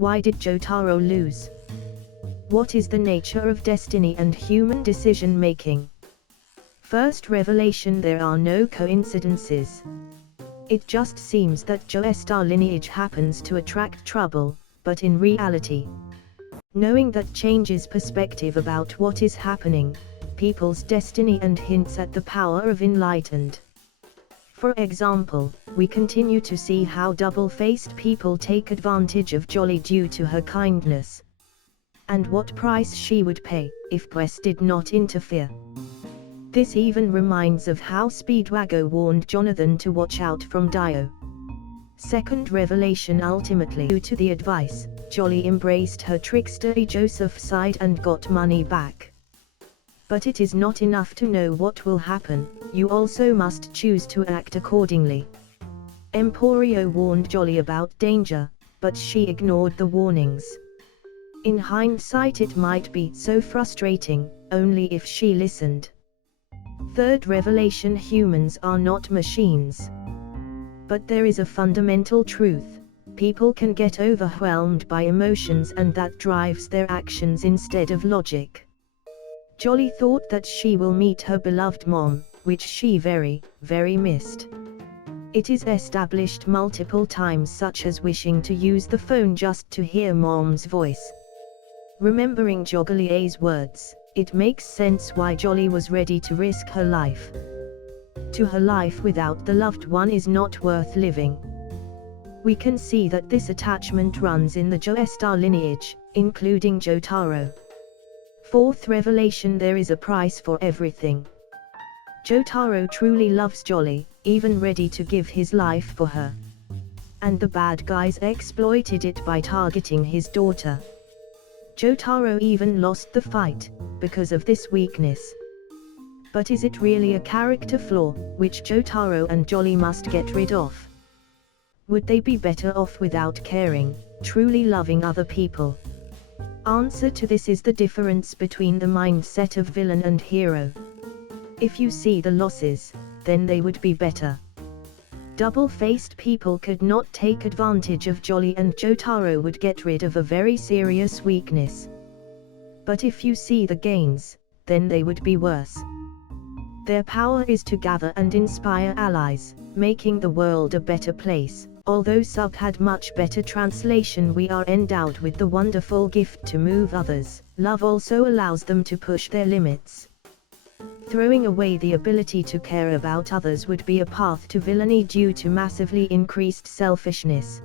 Why did Jotaro lose? What is the nature of destiny and human decision-making? First revelation: there are no coincidences. It just seems that Joestar lineage happens to attract trouble, but in reality, knowing that changes perspective about what is happening, people's destiny, and hints at the power of enlightened. For example, we continue to see how double-faced people take advantage of Jolyne due to her kindness, and what price she would pay if Quest did not interfere. This even reminds of how Speedwagon warned Jonathan to watch out from Dio. Second revelation: ultimately due to the advice, Jolyne embraced her trickster Joseph side and got money back. But it is not enough to know what will happen, you also must choose to act accordingly. Emporio warned Jolyne about danger, but she ignored the warnings. In hindsight, it might be so frustrating, only if she listened. Third revelation: humans are not machines. But there is a fundamental truth: people can get overwhelmed by emotions, and that drives their actions instead of logic. Jolyne thought that she will meet her beloved mom, which she very, very missed. It is established multiple times, such as wishing to use the phone just to hear mom's voice. Remembering Johngalli A's words, it makes sense why Jolyne was ready to risk her life. To her life without the loved one is not worth living. We can see that this attachment runs in the Joestar lineage, including Jotaro. Fourth revelation: there is a price for everything. Jotaro truly loves Jolyne, even ready to give his life for her. And the bad guys exploited it by targeting his daughter. Jotaro even lost the fight, because of this weakness. But is it really a character flaw, which Jotaro and Jolyne must get rid of? Would they be better off without caring, truly loving other people? Answer to this is the difference between the mindset of villain and hero. If you see the losses, then they would be better. Double-faced people could not take advantage of Jolyne, and Jotaro would get rid of a very serious weakness. But if you see the gains, then they would be worse. Their power is to gather and inspire allies, making the world a better place. Although sub had much better translation: we are endowed with the wonderful gift to move others. Love also allows them to push their limits. Throwing away the ability to care about others would be a path to villainy due to massively increased selfishness.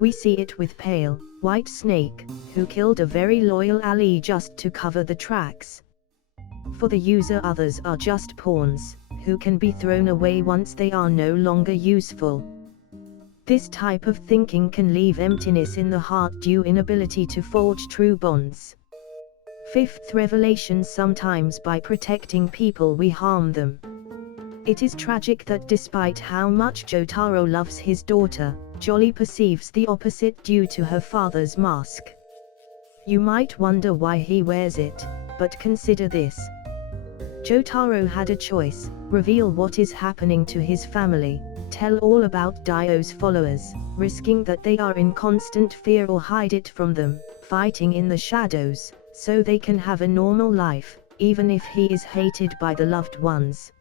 We see it with Pale White Snake, who killed a very loyal ally just to cover the tracks. For the user, others are just pawns, who can be thrown away once they are no longer useful. This type of thinking can leave emptiness in the heart due inability to forge true bonds. Fifth revelation: sometimes by protecting people we harm them. It is tragic that despite how much Jotaro loves his daughter, Jolyne perceives the opposite due to her father's mask. You might wonder why he wears it, but consider this. Jotaro had a choice: reveal what is happening to his family, tell all about Dio's followers, risking that they are in constant fear, or hide it from them, fighting in the shadows, so they can have a normal life, even if he is hated by the loved ones.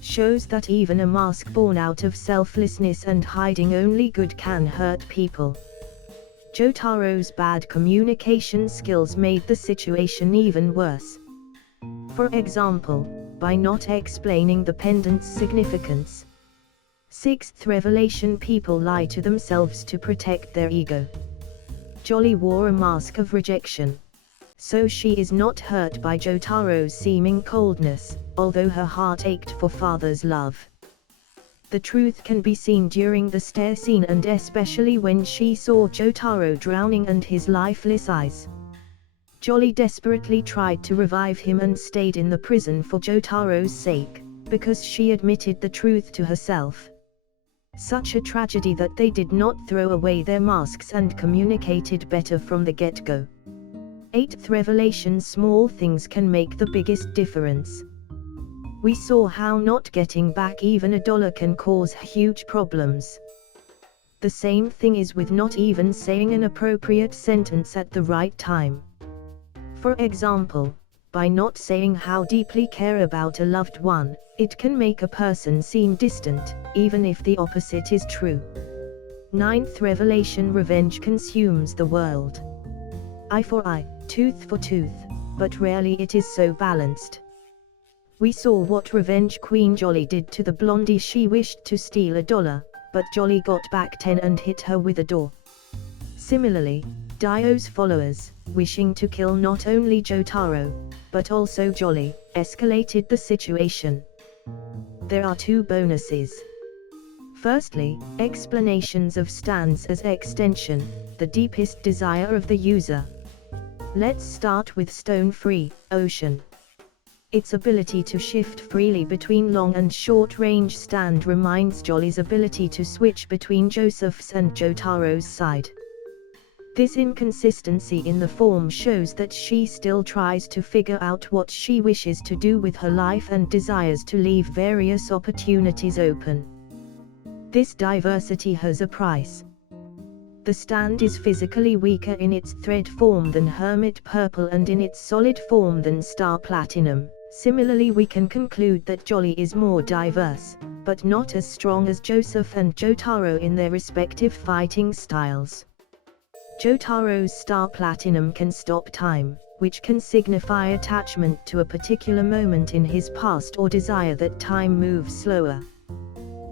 Shows that even a mask born out of selflessness and hiding only good can hurt people. Jotaro's bad communication skills made the situation even worse. For example, by not explaining the pendant's significance. Sixth revelation: people lie to themselves to protect their ego. Jolyne wore a mask of rejection. So she is not hurt by Jotaro's seeming coldness, although her heart ached for father's love. The truth can be seen during the stair scene, and especially when she saw Jotaro drowning and his lifeless eyes. Jolyne desperately tried to revive him and stayed in the prison for Jotaro's sake, because she admitted the truth to herself. Such a tragedy that they did not throw away their masks and communicated better from the get-go. Eighth revelation: small things can make the biggest difference. We saw how not getting back even $1 can cause huge problems. The same thing is with not even saying an appropriate sentence at the right time. For example, by not saying how deeply care about a loved one, it can make a person seem distant, even if the opposite is true. Ninth revelation: revenge consumes the world. Eye for eye, tooth for tooth, but rarely it is so balanced. We saw what Revenge Queen Jolly did to the blondie. She wished to steal $1, but Jolly got back 10 and hit her with a door. Similarly, Dio's followers, wishing to kill not only Jotaro, but also Jolly, escalated the situation. There are 2 bonuses. Firstly, explanations of stands as extension, the deepest desire of the user. Let's start with Stone Free, Ocean. Its ability to shift freely between long and short range stand reminds Jolly's ability to switch between Joseph's and Jotaro's side. This inconsistency in the form shows that she still tries to figure out what she wishes to do with her life and desires to leave various opportunities open. This diversity has a price. The stand is physically weaker in its thread form than Hermit Purple and in its solid form than Star Platinum. Similarly, we can conclude that Jolly is more diverse, but not as strong as Joseph and Jotaro in their respective fighting styles. Jotaro's Star Platinum can stop time, which can signify attachment to a particular moment in his past or desire that time moves slower.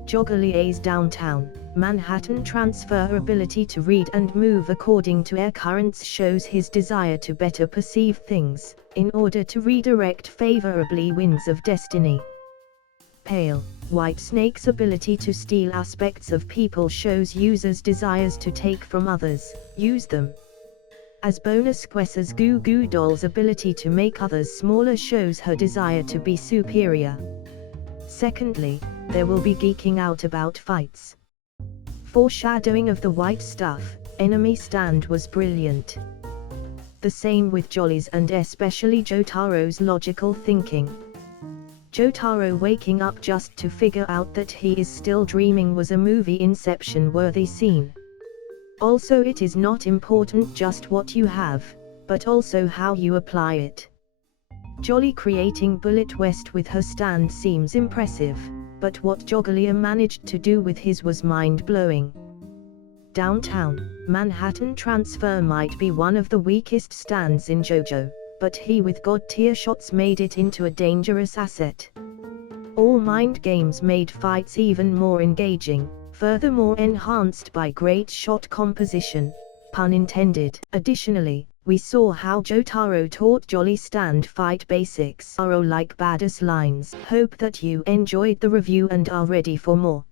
Johngalli A's Downtown, Manhattan transfer ability to read and move according to air currents shows his desire to better perceive things, in order to redirect favorably winds of destiny. Pale, White Snake's ability to steal aspects of people shows users' desires to take from others, use them. As bonus, Quesa's Goo Goo Doll's ability to make others smaller shows her desire to be superior. Secondly, there will be geeking out about fights. Foreshadowing of the white stuff, enemy stand was brilliant. The same with Jolly's and especially Jotaro's logical thinking. Jotaro waking up just to figure out that he is still dreaming was a movie Inception-worthy scene. Also, it is not important just what you have, but also how you apply it. Jolly creating Bullet West with her stand seems impressive, but what Johngalli A managed to do with his was mind-blowing. Downtown, Manhattan transfer might be one of the weakest stands in JoJo, but he with God-tier shots made it into a dangerous asset. All mind games made fights even more engaging, furthermore enhanced by great shot composition, pun intended. Additionally, we saw how Jotaro taught Jolly stand fight basics like badass lines. Hope that you enjoyed the review and are ready for more.